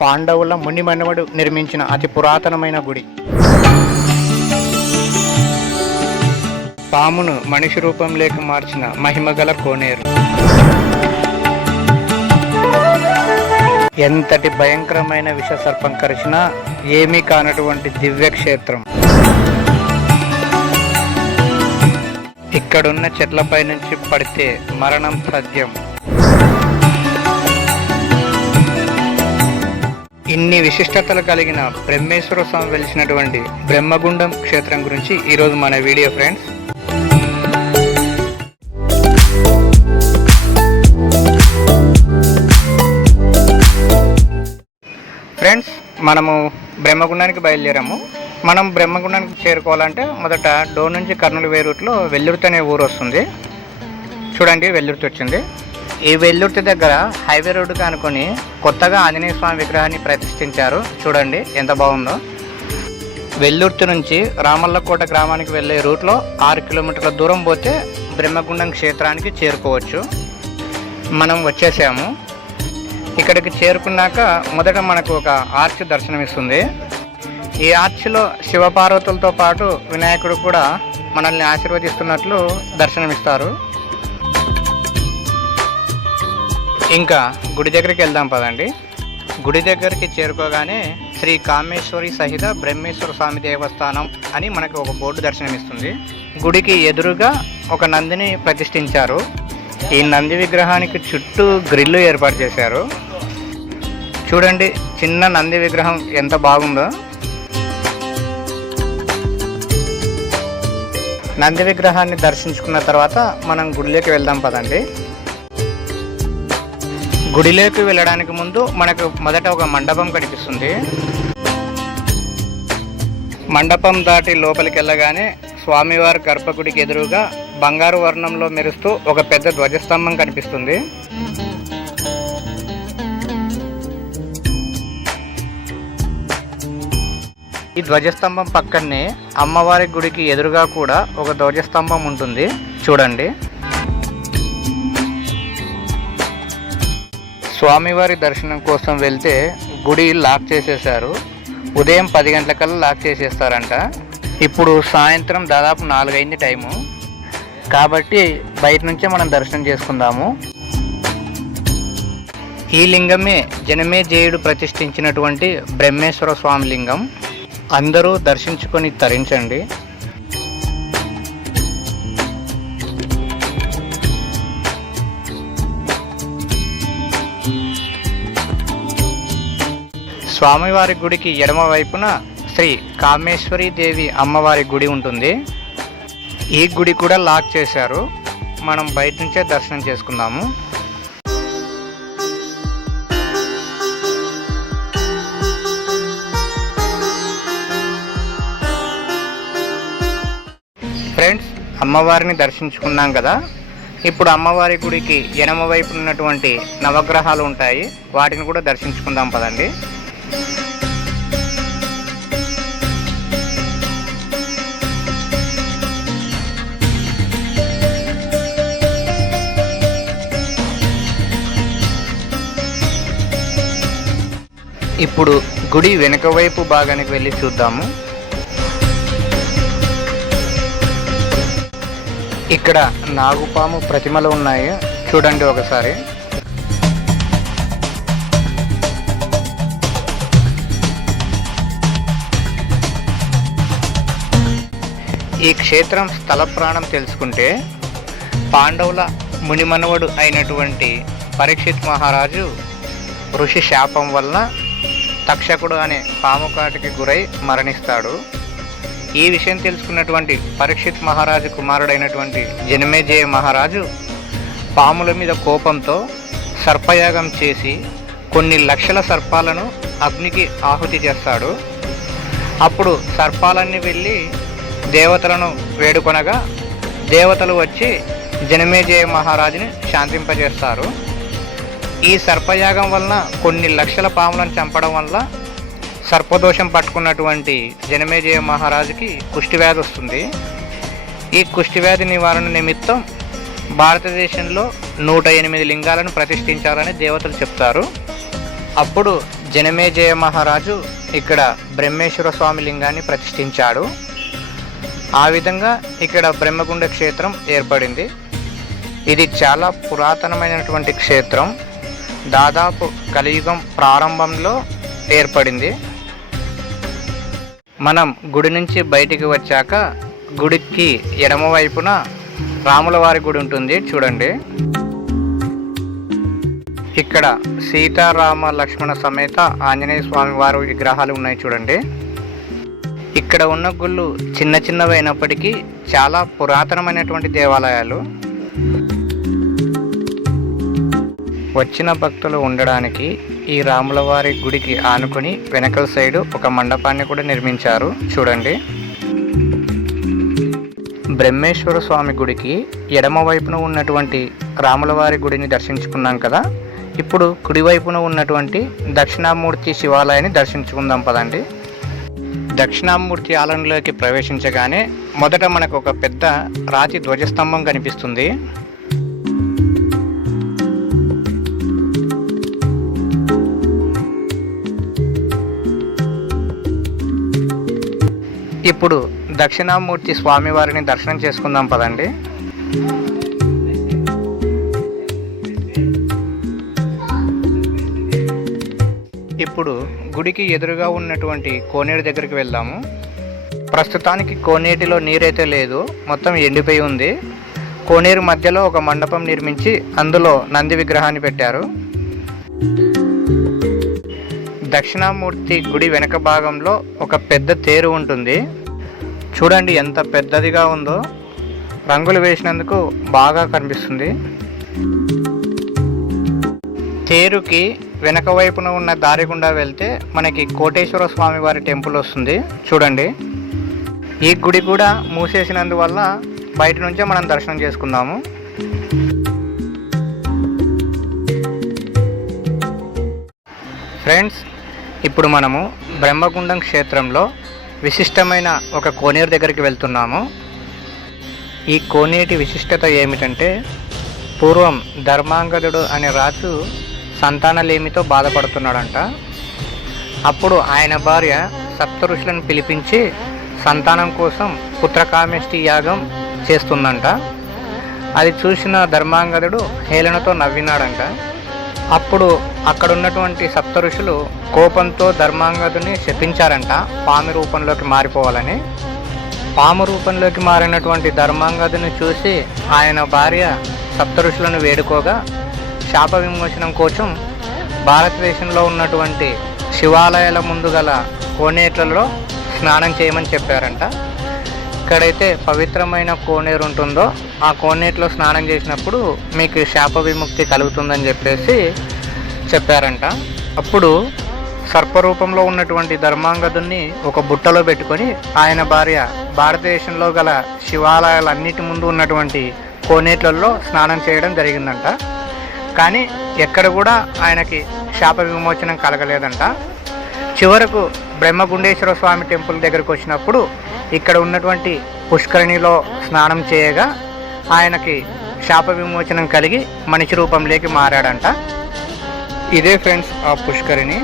పాండవుల మునిమనుమడు నిర్మించిన అతి పురాతనమైన గుడి. పామును మనిషి రూపంలోకి మార్చిన మహిమగల కోనేరు. ఎంతటి భయంకరమైన విషసర్పం కరిచినా ఏమీ కానటువంటి దివ్యక్షేత్రం. ఇక్కడున్న చెట్లపై నుంచి పడితే మరణం సత్యం. ఇన్ని విశిష్టతలు కలిగిన బ్రహ్మేశ్వర స్వామి వెలిసినటువంటి బ్రహ్మగుండం క్షేత్రం గురించి ఈరోజు మన వీడియో ఫ్రెండ్స్. మనము బ్రహ్మగుండానికి బయలుదేరాము. మనం బ్రహ్మగుండానికి చేరుకోవాలంటే మొదట డోర్ నుంచి కర్నూలు వే రూట్లో వెల్లుర్తి అనే ఊరు వస్తుంది. చూడండి, వెల్లుర్తి వచ్చింది. ఈ వెల్లుర్తి దగ్గర హైవే రోడ్డుకి అనుకొని కొత్తగా ఆంజనేయ స్వామి విగ్రహాన్ని ప్రతిష్ఠించారు. చూడండి ఎంత బాగుందో. వెల్లుర్తి నుంచి రామల్లకోట గ్రామానికి వెళ్ళే రూట్లో 6 కిలోమీటర్ల దూరం పోతే బ్రహ్మగుండం క్షేత్రానికి చేరుకోవచ్చు. మనం వచ్చేసాము. ఇక్కడికి చేరుకున్నాక మొదట మనకు ఒక ఆర్చ్ దర్శనమిస్తుంది. ఈ ఆర్చ్లో శివపార్వతులతో పాటు వినాయకుడు కూడా మనల్ని ఆశీర్వదిస్తున్నట్లు దర్శనమిస్తారు. ఇంకా గుడి దగ్గరికి వెళ్దాం పదండి. గుడి దగ్గరికి చేరుకోగానే శ్రీ కామేశ్వరి సహిత బ్రహ్మేశ్వర స్వామి దేవస్థానం అని మనకు ఒక బోర్డు దర్శనమిస్తుంది. గుడికి ఎదురుగా ఒక నందిని ప్రతిష్ఠించారు. ఈ నంది విగ్రహానికి చుట్టూ గ్రిల్లు ఏర్పాటు చేశారు. చూడండి, చిన్న నంది విగ్రహం ఎంత బాగుందో. నంది విగ్రహాన్ని దర్శించుకున్న తర్వాత మనం గుడిలోకి వెళ్దాం పదండి. గుడిలోకి వెళ్ళడానికి ముందు మనకు మొదట ఒక మండపం కనిపిస్తుంది. మండపం దాటి లోపలికి వెళ్ళగానే స్వామివారి గర్భగుడికి ఎదురుగా బంగారు వర్ణంలో మెరుస్తూ ఒక పెద్ద ధ్వజస్తంభం కనిపిస్తుంది. ఈ ధ్వజస్తంభం పక్కనే అమ్మవారి గుడికి ఎదురుగా కూడా ఒక ధ్వజస్తంభం ఉంటుంది. చూడండి, స్వామివారి దర్శనం కోసం వెళ్తే గుడి లాక్ చేసేసారు. ఉదయం 10 గంటలకల్లా లాక్ చేసేస్తారంట. ఇప్పుడు సాయంత్రం దాదాపు 4 అయింది టైము. కాబట్టి బయట నుంచే మనం దర్శనం చేసుకుందాము. ఈ లింగమే జనమేజయుడు ప్రతిష్ఠించినటువంటి బ్రహ్మేశ్వర స్వామి లింగం. అందరూ దర్శించుకొని తరించండి. స్వామివారి గుడికి ఎడమ వైపున శ్రీ కామేశ్వరి దేవి అమ్మవారి గుడి ఉంటుంది. ఈ గుడి కూడా లాక్ చేశారు. మనం బయట నుంచే దర్శనం చేసుకుందాము. ఫ్రెండ్స్, అమ్మవారిని దర్శించుకున్నాం కదా. ఇప్పుడు అమ్మవారి గుడికి ఎడమ వైపు ఉన్నటువంటి నవగ్రహాలు ఉంటాయి, వాటిని కూడా దర్శించుకుందాం పదండి. ఇప్పుడు గుడి వెనుక వైపు భాగానికి వెళ్ళి చూద్దాము. ఇక్కడ నాగుపాము ప్రతిమలు ఉన్నాయి. చూడండి ఒకసారి. ఈ క్షేత్రం స్థల ప్రాణం తెలుసుకుంటే పాండవుల మునిమనుమడు అయినటువంటి పరీక్షిత్ మహారాజు ఋషి శాపం వలన తక్షకుడు అనే పాము కాటికి గురై మరణిస్తాడు. ఈ విషయం తెలుసుకున్నటువంటి పరీక్షిత్ మహారాజు కుమారుడైనటువంటి జనమేజయ మహారాజు పాముల మీద కోపంతో సర్పయాగం చేసి కొన్ని లక్షల సర్పాలను అగ్నికి ఆహుతి చేస్తాడు. అప్పుడు సర్పాలన్నీ వెళ్ళి దేవతలను వేడుకొనగా దేవతలు వచ్చి జనమేజయ మహారాజుని శాంతింపజేస్తారు. ఈ సర్పయాగం వలన కొన్ని లక్షల పాములను చంపడం వల్ల సర్పదోషం పట్టుకున్నటువంటి జనమేజయ మహారాజుకి కుష్టివ్యాధి వస్తుంది. ఈ కుష్టివ్యాధి నివారణ నిమిత్తం భారతదేశంలో 108 లింగాలను ప్రతిష్ఠించాలని దేవతలు చెప్తారు. అప్పుడు జనమేజయ మహారాజు ఇక్కడ బ్రహ్మేశ్వర స్వామి లింగాన్ని ప్రతిష్ఠించాడు. ఆ విధంగా ఇక్కడ బ్రహ్మగుండ క్షేత్రం ఏర్పడింది. ఇది చాలా పురాతనమైనటువంటి క్షేత్రం. దాదాపు కలియుగం ప్రారంభంలో ఏర్పడింది. మనం గుడి నుంచి బయటికి వచ్చాక గుడికి ఎడమవైపున రాములవారి గుడి ఉంటుంది చూడండి. ఇక్కడ సీతారామ లక్ష్మణ సమేత ఆంజనేయ స్వామి వారి విగ్రహాలు ఉన్నాయి చూడండి. ఇక్కడ ఉన్న గుళ్ళు చిన్న చిన్నవి అయినప్పటికీ చాలా పురాతనమైనటువంటి దేవాలయాలు. వచ్చిన భక్తులు ఉండడానికి ఈ రాములవారి గుడికి ఆనుకొని వెనకల సైడు ఒక మండపాన్ని కూడా నిర్మించారు చూడండి. బ్రహ్మేశ్వర స్వామి గుడికి ఎడమ వైపున ఉన్నటువంటి రాములవారి గుడిని దర్శించుకున్నాం కదా. ఇప్పుడు కుడివైపున ఉన్నటువంటి దక్షిణామూర్తి శివాలయాన్ని దర్శించుకుందాం పదండి. దక్షిణామూర్తి ఆలయంలోకి ప్రవేశించగానే మొదట మనకు ఒక పెద్ద రాతి ధ్వజస్తంభం కనిపిస్తుంది. ఇప్పుడు దక్షిణామూర్తి స్వామివారిని దర్శనం చేసుకుందాం పదండి. ఇప్పుడు గుడికి ఎదురుగా ఉన్నటువంటి కోనేరు దగ్గరికి వెళ్దాము. ప్రస్తుతానికి కోనేటిలో నీరైతే లేదు, మొత్తం ఎండిపోయి ఉంది. కోనేరు మధ్యలో ఒక మండపం నిర్మించి అందులో నంది విగ్రహాన్ని పెట్టారు. దక్షిణామూర్తి గుడి వెనక భాగంలో ఒక పెద్ద తేరు ఉంటుంది చూడండి, ఎంత పెద్దదిగా ఉందో. రంగులు వేసినందుకు బాగా కనిపిస్తుంది. తేరుకి వెనక వైపున ఉన్న దారి గుండా వెళ్తే మనకి కోటేశ్వర స్వామి వారి టెంపుల్ వస్తుంది చూడండి. ఈ గుడి కూడా మూసేసినందువల్ల బయట నుంచే మనం దర్శనం చేసుకుందాము. ఫ్రెండ్స్, ఇప్పుడు మనము బ్రహ్మగుండం క్షేత్రంలో విశిష్టమైన ఒక కోనేరు దగ్గరికి వెళ్తున్నాము. ఈ కోనేటి విశిష్టత ఏమిటంటే, పూర్వం ధర్మాంగదుడు అనే రాజు సంతానలేమితో బాధపడుతున్నాడంట. అప్పుడు ఆయన భార్య సప్త ఋషులను పిలిపించి సంతానం కోసం పుత్రకామేష్టి యాగం చేస్తుందంట. అది చూసిన ధర్మాంగదుడు హేళనతో నవ్వినాడంట. అప్పుడు అక్కడ ఉన్నటువంటి సప్త ఋషులు కోపంతో ధర్మాంగదుని శపించారంట పాము రూపంలోకి మారిపోవాలని. పాము రూపంలోకి మారినటువంటి ధర్మాంగదుని చూసి ఆయన భార్య సప్త ఋషులను వేడుకోగా శాప విమోచనం కోసం భారతదేశంలో ఉన్నటువంటి శివాలయాల ముందు గల కోనేట్లలో స్నానం చేయమని చెప్పారంట. ఎక్కడైతే పవిత్రమైన కోనేరు ఉంటుందో ఆ కోనేటిలో స్నానం చేసినప్పుడు మీకు శాప విముక్తి కలుగుతుందని చెప్పేసి చెప్పారంట. అప్పుడు సర్పరూపంలో ఉన్నటువంటి ధర్మాంగదుని ఒక బుట్టలో పెట్టుకొని ఆయన భార్య భారతదేశంలో గల శివాలయాలన్నిటి ముందు ఉన్నటువంటి కోనేట్లలో స్నానం చేయడం జరిగిందంట. కానీ ఎక్కడ కూడా ఆయనకి శాప విమోచనం కలగలేదంట. చివరకు బ్రహ్మగుండేశ్వర స్వామి టెంపుల్ దగ్గరకు వచ్చినప్పుడు ఇక్కడ ఉన్నటువంటి పుష్కరిణిలో స్నానం చేయగా ఆయనకి శాప విమోచనం కలిగి మనిషి రూపంలోకి మారాడంట. ఇదే ఫ్రెండ్స్ ఆ పుష్కరిణి.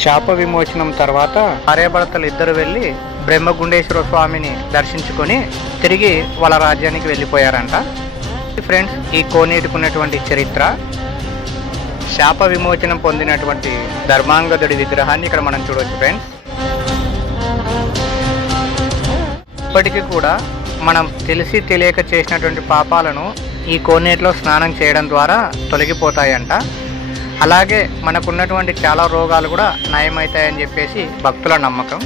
శాప విమోచనం తర్వాత భార్యాభర్తలు ఇద్దరు వెళ్ళి బ్రహ్మగుండేశ్వర స్వామిని దర్శించుకొని తిరిగి వాళ్ళ రాజ్యానికి వెళ్ళిపోయారంట. ఫ్రెండ్స్, ఈ కోనేటికి ఉన్నటువంటి చరిత్ర. శాప విమోచనం పొందినటువంటి ధర్మాంగదుడి విగ్రహాన్ని ఇక్కడ మనం చూడవచ్చు ఫ్రెండ్స్. ఇప్పటికీ కూడా మనం తెలిసి తెలియక చేసినటువంటి పాపాలను ఈ కోనేటిలో స్నానం చేయడం ద్వారా తొలగిపోతాయంట. అలాగే మనకున్నటువంటి చాలా రోగాలు కూడా నయమవుతాయని చెప్పేసి భక్తుల నమ్మకం.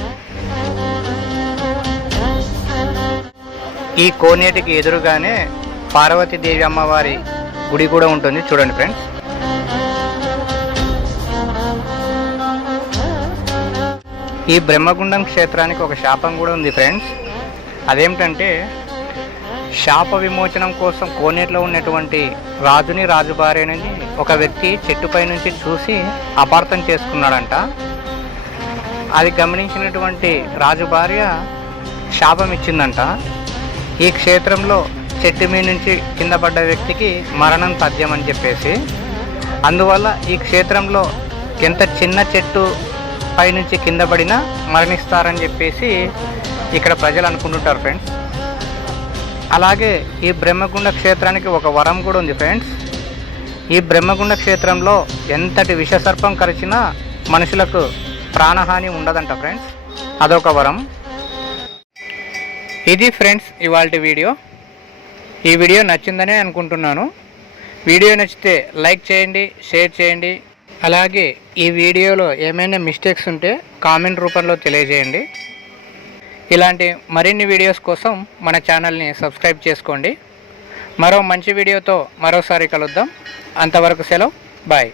ఈ కోనేటికి ఎదురుగానే పార్వతీదేవి అమ్మవారి గుడి కూడా ఉంటుంది చూడండి ఫ్రెండ్స్. ఈ బ్రహ్మగుండం క్షేత్రానికి ఒక శాపం కూడా ఉంది ఫ్రెండ్స్. అదేమిటంటే, శాప విమోచనం కోసం కోనేటిలో ఉన్నటువంటి రాజుని రాజుభార్యని ఒక వ్యక్తి చెట్టుపై నుంచి చూసి అపార్థం చేసుకున్నాడంట. అది గమనించినటువంటి రాజుభార్య శాపం ఇచ్చిందంట. ఈ క్షేత్రంలో చెట్టు మీద నుంచి కింద పడ్డ వ్యక్తికి మరణం తథ్యమని చెప్పేసి. అందువల్ల ఈ క్షేత్రంలో ఎంత చిన్న చెట్టు పైనుంచి కింద పడినా మరణిస్తారని చెప్పేసి ఇక్కడ ప్రజలు అనుకుంటుంటారు ఫ్రెండ్స్. అలాగే ఈ బ్రహ్మగుండ క్షేత్రానికి ఒక వరం కూడా ఉంది ఫ్రెండ్స్. ఈ బ్రహ్మగుండ క్షేత్రంలో ఎంతటి విషసర్పం కరిచినా మనుషులకు ప్రాణహాని ఉండదంట ఫ్రెండ్స్. అదొక వరం. ఇది ఫ్రెండ్స్ ఇవాల్టి వీడియో. ఈ వీడియో నచ్చిందనే అనుకుంటున్నాను. వీడియో నచ్చితే లైక్ చేయండి, షేర్ చేయండి. అలాగే ఈ వీడియోలో ఏమైనా మిస్టేక్స్ ఉంటే కామెంట్ రూపంలో తెలియజేయండి. ఇలాంటి మరిన్ని వీడియోస్ కోసం మన ఛానల్ని సబ్స్క్రైబ్ చేసుకోండి. మరో మంచి వీడియోతో మరోసారి కలుద్దాం. అంతవరకు సెలవు. బాయ్.